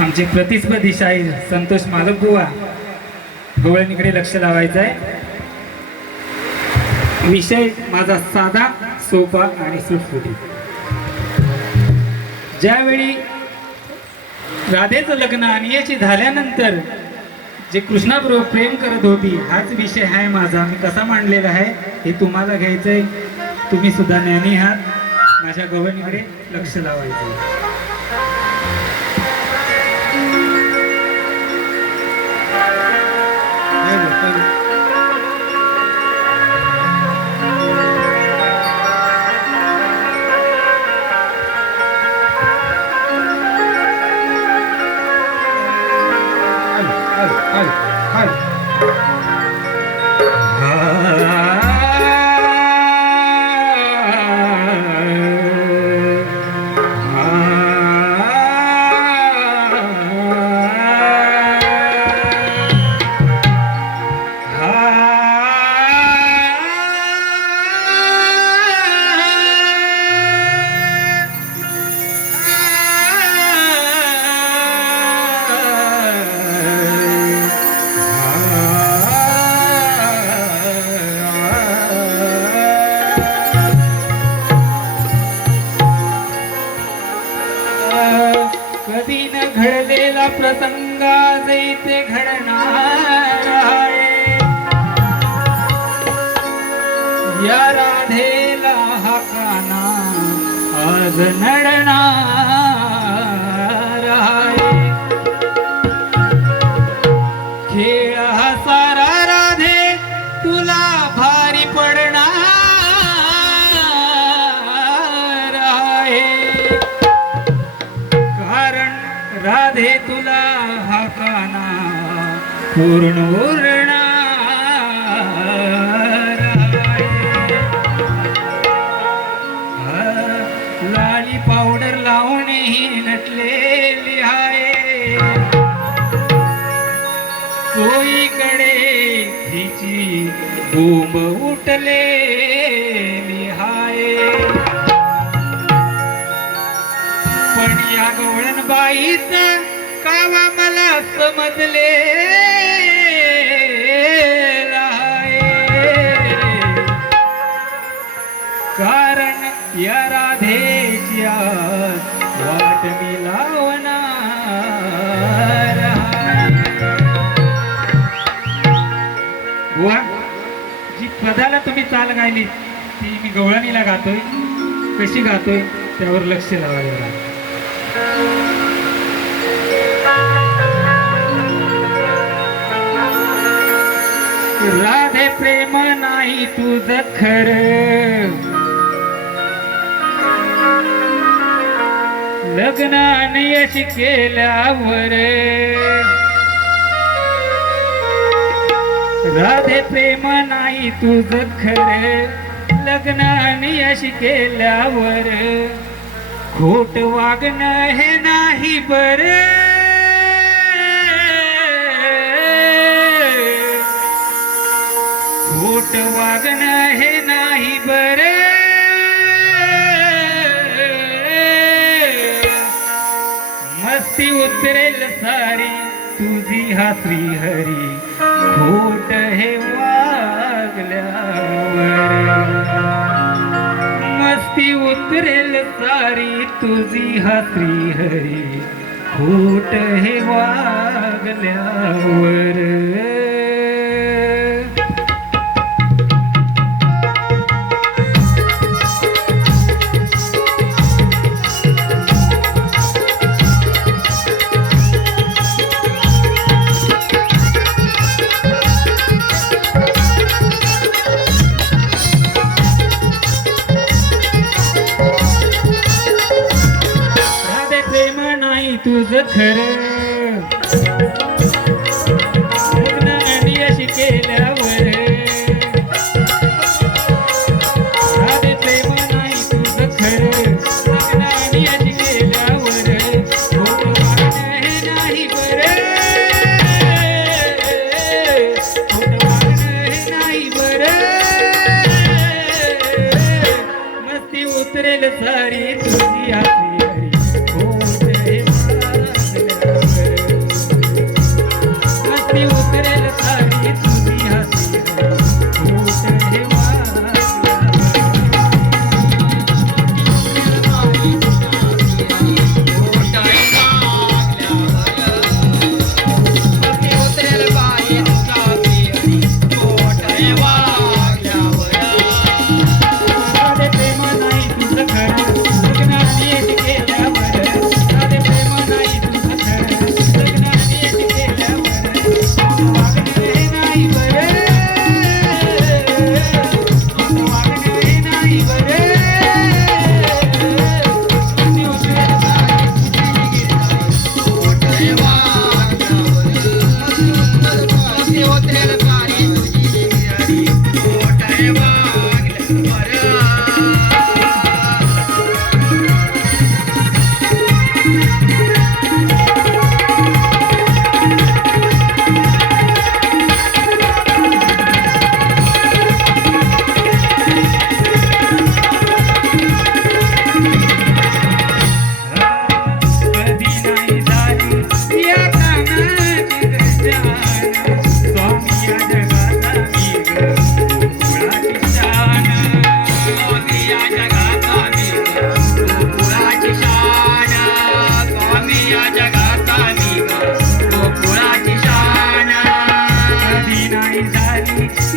आमचे प्रतिस्पर्धी शाहीर संतोष मालक बुवा गवळणीकडे लक्ष लावायचं आहे विषय माझा साधा सोपा आणि सुटसुटीत. ज्यावेळी राधेचं लग्न आणि याची झाल्यानंतर जे कृष्णाबरोबर प्रेम करत होती हाच विषय आहे माझा. मी कसा मांडलेला आहे हे तुम्हाला घ्यायचंय. तुम्ही सुद्धा ज्ञानी आहात. माझ्या गवणीकडे लक्ष लावायचं Bye. घडलेला प्रसंगा इथे घडणार आहे. या राधेला हा काना आज नडणार आहे. खेळ हा सारा राधे तुला पूर्ण उरणार लाली पावडर लावणे ही नटलेली आहे. सोयीकडे तिची बोंब उठले पण या गवळण बाईच कावा मला समजले तुम्ही चाल गायली ती मी गवळणीला गातोय कशी गातोय त्यावर लक्ष लावायला लागेल. राधे प्रेम नाही तुझ खर लग्नाने यश केल्यावर राधे प्रेम नाही तुझ खर. लग्नाने अशी केल्यावर खोट वागणं हे नाही बर. खोट वागणं हे नाही बर. मस्ती उतरेल सारी तुझी हा श्रीहरी खोट हे वागल्यावर. मस्ती उतरेल सारी तुझी हा श्रीहरी खोट हे वागल्यावर. नाही तुझ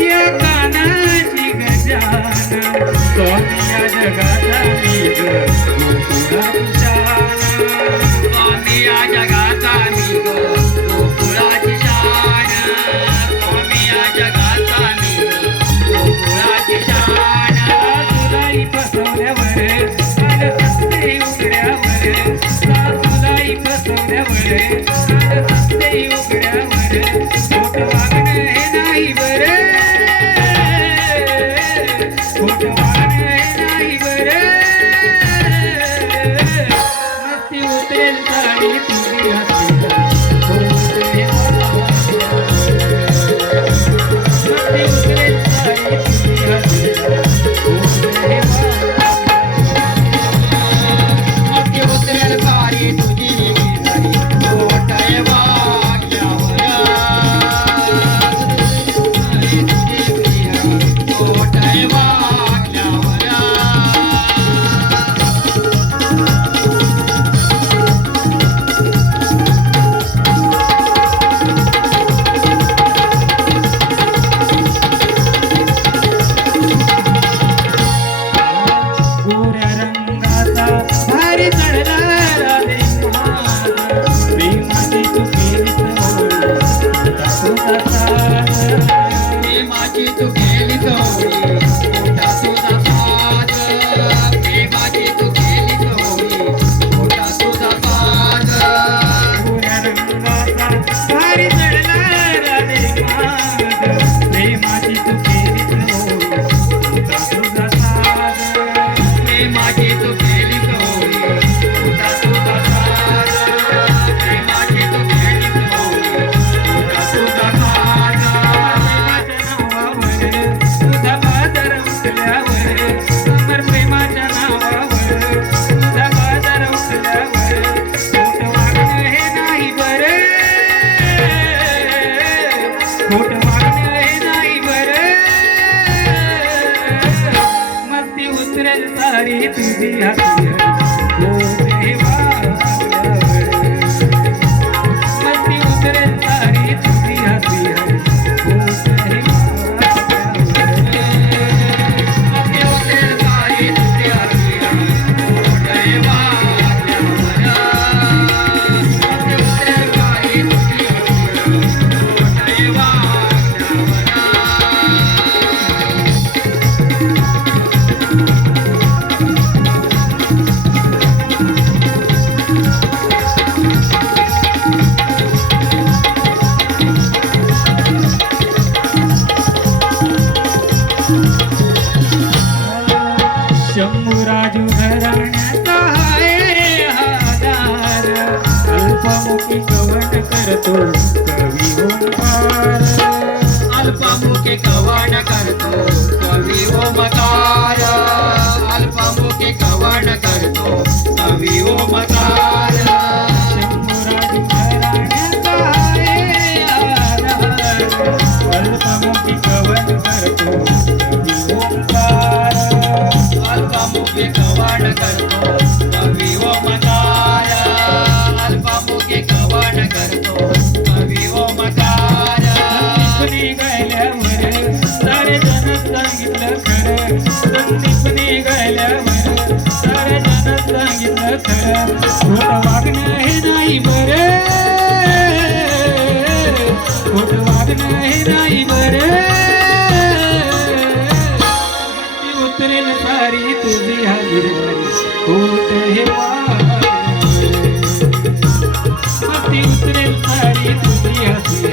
या कानाची गजान सोन्या जगाचा मी सका na गान करतोस कवी ओमकार सारे जन सांगितलं खरं संदीप निघाल्यावर सारे जन सांगितलं खरं खोटं हे नाही बरं हे नाही बरं उतरेल सारी तुझी हजर. खोट हे वा उतरे सारी दुनिया से